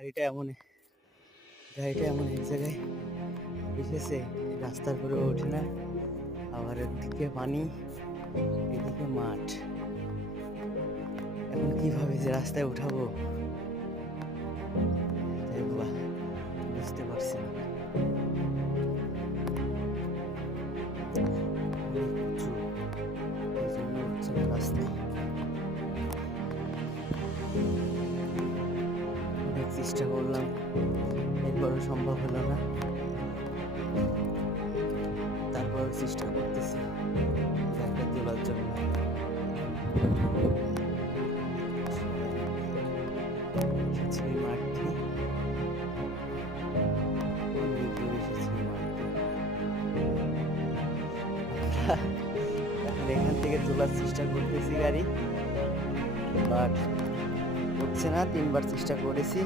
গাড়িটা এমন গাড়িটা এমন এক জায়গায় এসেছে, রাস্তার উপরে ওঠে না। আবার একদিকে পানি, এদিকে মাঠ। এখন কিভাবে যে রাস্তায় উঠাবো তাই বুঝতে পারছি না। অনেক উঁচু, এই জন্য হচ্ছে না রাস্তায়। অনেক চেষ্টা করলাম, এরপরও সম্ভব হলো না। তারপরও চেষ্টা করতেছি ব্যাগটা তোলার জন্য। এসেছি এই মাঠে, অনেক দূর এসেছি এই মাঠে। এখন এখান থেকে তোলার চেষ্টা করতেছি গাড়ি, বাট হচ্ছে না। 3বার চেষ্টা করেছি।